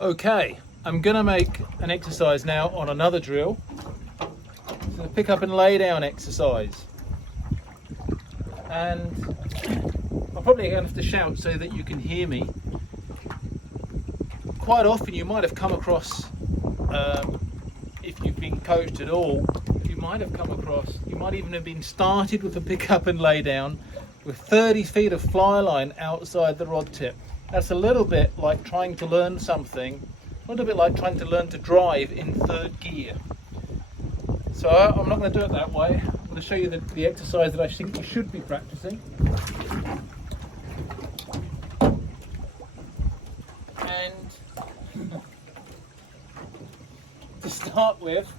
Okay, I'm going to make an exercise now on another drill. It's a pick up and lay down exercise. And I'm probably going to have to shout so that you can hear me. Quite often you might have come across, if you've been coached at all, you might even have been started with a pick up and lay down with 30 feet of fly line outside the rod tip. That's a little bit like trying to learn something, a little bit like trying to learn to drive in third gear. So I'm not going to do it that way. I'm going to show you the exercise that I think you should be practicing. And to start with,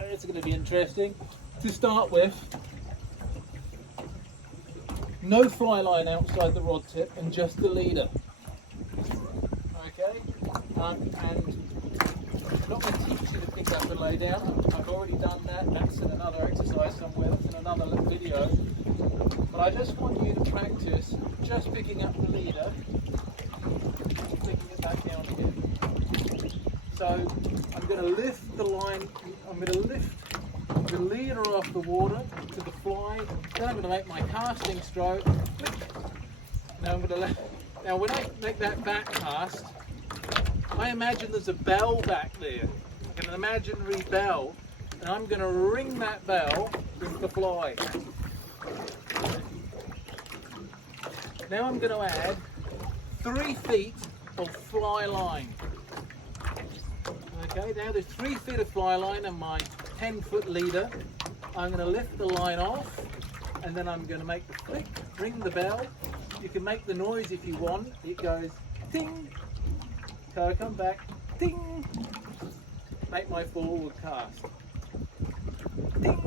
it's going to be interesting. To start with, no fly line outside the rod tip and just the leader. Okay? And I'm not going to teach you to pick up and lay down. I've already done that. That's in another exercise somewhere. That's in another video. But I just want you to practice just picking up the leader and picking it back down again. So I'm going to lift the line. I'm going to lift the leader off the water to the fly. Then I'm going to make my casting stroke. Now now when I make that back cast, I imagine there's a bell back there, like an imaginary bell, and I'm going to ring that bell with the fly. Now I'm going to add 3 feet of fly line. Okay, now there's 3 feet of fly line and my 10-foot leader. I'm going to lift the line off, and then I'm going to make the flick, ring the bell. You can make the noise if you want. It goes ting. So I come back, ting. Make my forward cast. Ting.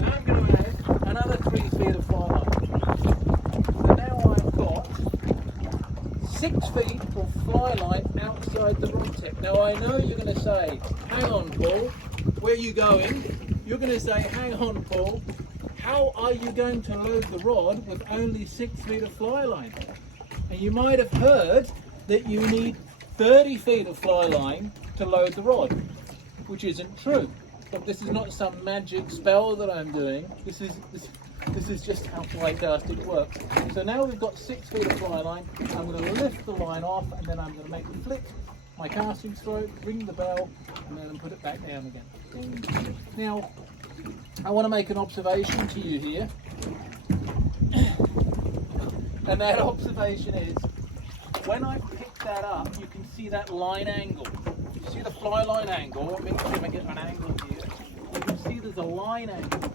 Now I'm going to add another 3 feet of fly line. So now I've got 6 feet of fly line outside the rod tip. Now I know you're going to say, hang on Paul, where are you going? You're going to say, hang on Paul, how are you going to load the rod with only 6 feet of fly line? And you might have heard that you need 30 feet of fly line to load the rod, which isn't true. But this is not some magic spell that I'm doing. This is just how flycasting works. So now we've got 6 feet of fly line. I'm going to lift the line off, and then I'm going to make the flick, my casting stroke, ring the bell, and then put it back down again. Now, I want to make an observation to you here. And that observation is, when I pick that up, you can see that line angle. You see the fly line angle? Let me see if I get an angle here. You can see there's a line angle.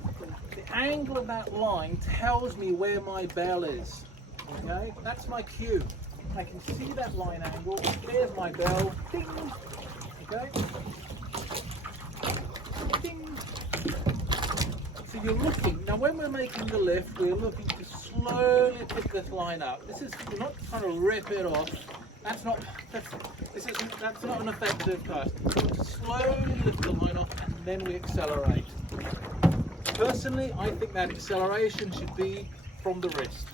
The angle of that line tells me where my bell is. Okay, that's my cue. I can see that line angle. There's my bell. Ding. Okay. Ding. So you're looking. Now, when we're making the lift, we're looking to slowly pick this line up. We're not trying to rip it off. That's not an effective cast. We slowly lift the line off, and then we accelerate. Personally, I think that acceleration should be from the wrist.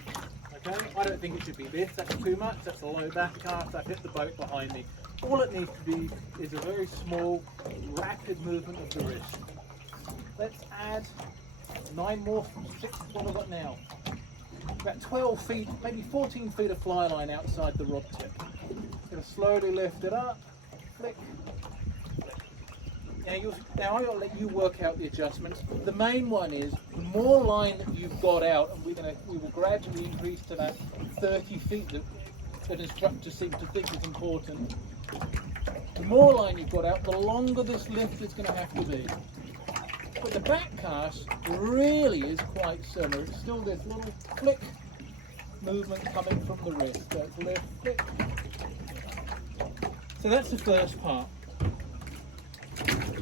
Okay? I don't think it should be this. That's too much. That's a low back cast. I've hit the boat behind me. All it needs to be is a very small, rapid movement of the wrist. Let's add 9 more, 6, what have I got now? About 12 feet, maybe 14 feet of fly line outside the rod tip. Going to slowly lift it up, flick. Now I'll let you work out the adjustments. The main one is, the more line that you've got out, and we will gradually increase to that 30 feet that instructors seem to think is important. The more line you've got out, the longer this lift is going to have to be. But the back cast really is quite similar. It's still this little flick movement coming from the wrist. So it's lift, flick. So that's the first part.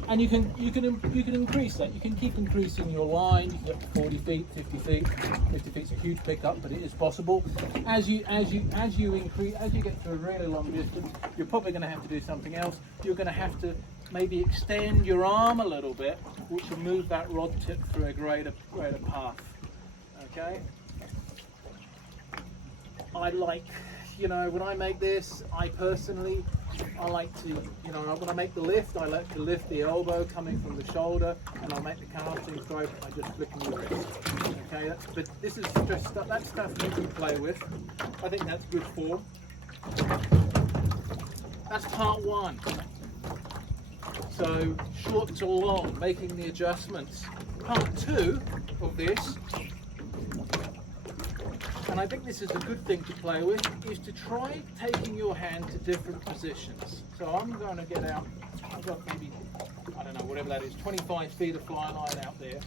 And you can increase that. You can keep increasing your line. You can get to 40 feet, 50 feet. 50 feet's a huge pickup, but it is possible. As you get to a really long distance, you're probably going to have to do something else. You're going to have to maybe extend your arm a little bit, which will move that rod tip through a greater path. Okay. I like you know, when I make this, I personally, I like to, you know, when I make the lift, I like to lift the elbow coming from the shoulder, and I'll make the casting stroke by just flicking the wrist. Okay, but this is just stuff, that stuff you can play with. I think that's good form. That's part one. So short to long, making the adjustments. Part two of this, and I think this is a good thing to play with, is to try taking your hand to different positions. So I'm going to get out, I've got maybe, I don't know, whatever that is, 25 feet of fly line out there.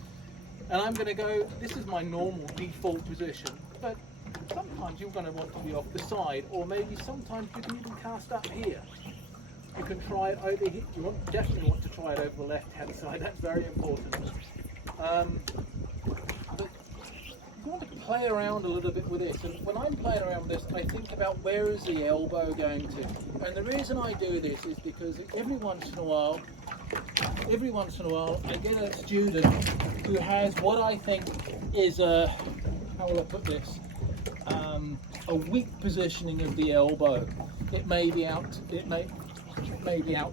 And I'm going to go, this is my normal default position, but sometimes you're going to want to be off the side, or maybe sometimes you can even cast up here. You can try it over here. You definitely want to try it over the left-hand side. That's very important. But you want to play around a little bit with this. And when I'm playing around with this, I think about where is the elbow going to. And the reason I do this is because every once in a while, I get a student who has what I think is a, how will I put this? A weak positioning of the elbow. It may be out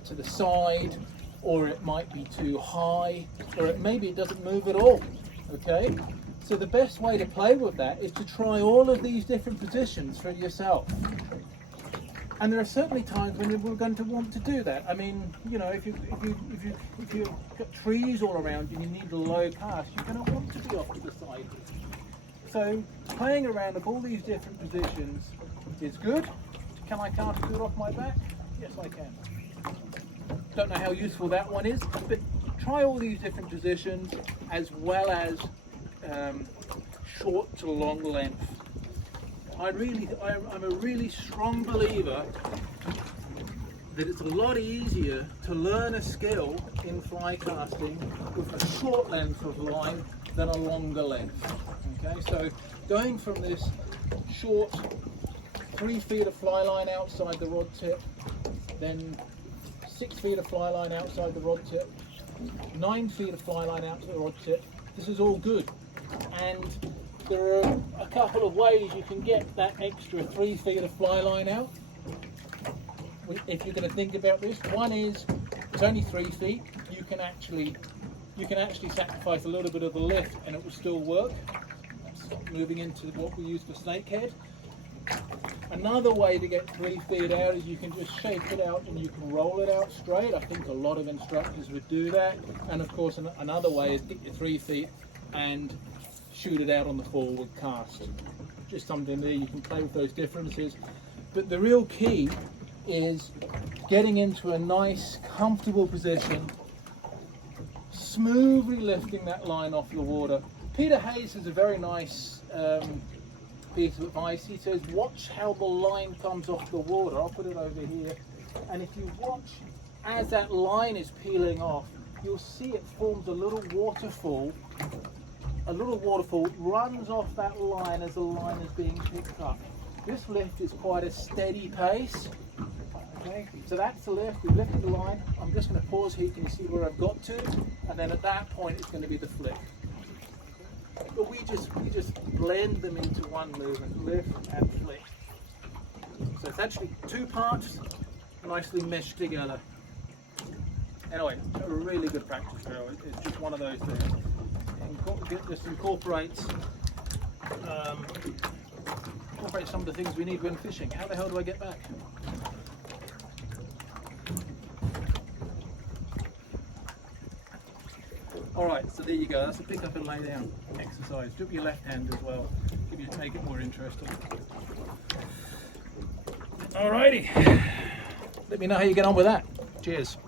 to the side, or it might be too high, or maybe it doesn't move at all. Okay, so the best way to play with that is to try all of these different positions for yourself. And there are certainly times when we're going to want to do that. I mean, you know, if you've got trees all around you and you need a low pass, you're going to want to be off to the side. So playing around with all these different positions is good. Can I cast good off my back? Yes, I can. Don't know how useful that one is, but try all these different positions as well as short to long length. I'm a really strong believer that it's a lot easier to learn a skill in fly casting with a short length of line than a longer length. Okay, so going from this short 3 feet of fly line outside the rod tip, then 6 feet of fly line outside the rod tip, 9 feet of fly line outside the rod tip, this is all good. And there are a couple of ways you can get that extra 3 feet of fly line out. If you're going to think about this, one is it's only 3 feet. You can actually sacrifice a little bit of the lift and it will still work. Moving into what we use for snakehead. Another way to get 3 feet out is you can just shake it out and you can roll it out straight. I think a lot of instructors would do that. And of course another way is get your 3 feet and shoot it out on the forward cast. Just something there, you can play with those differences. But the real key is getting into a nice, comfortable position, smoothly lifting that line off the water. Peter Hayes has a very nice piece of advice. He says, watch how the line comes off the water. I'll put it over here. And if you watch as that line is peeling off, you'll see it forms a little waterfall. A little waterfall runs off that line as the line is being picked up. This lift is quite a steady pace. Okay, so that's the lift. We've lifted the line. I'm just going to pause here. Can you see where I've got to? And then at that point, it's going to be the flick. But we just blend them into one movement, lift and flick. So it's actually 2 parts nicely meshed together. Anyway, a really good practice drill. It's just one of those things. Just incorporates some of the things we need when fishing. How the hell do I get back? Alright, so there you go. That's a pick up and lay down exercise. Do it with your left hand as well. Make it more interesting. Alrighty. Let me know how you get on with that. Cheers.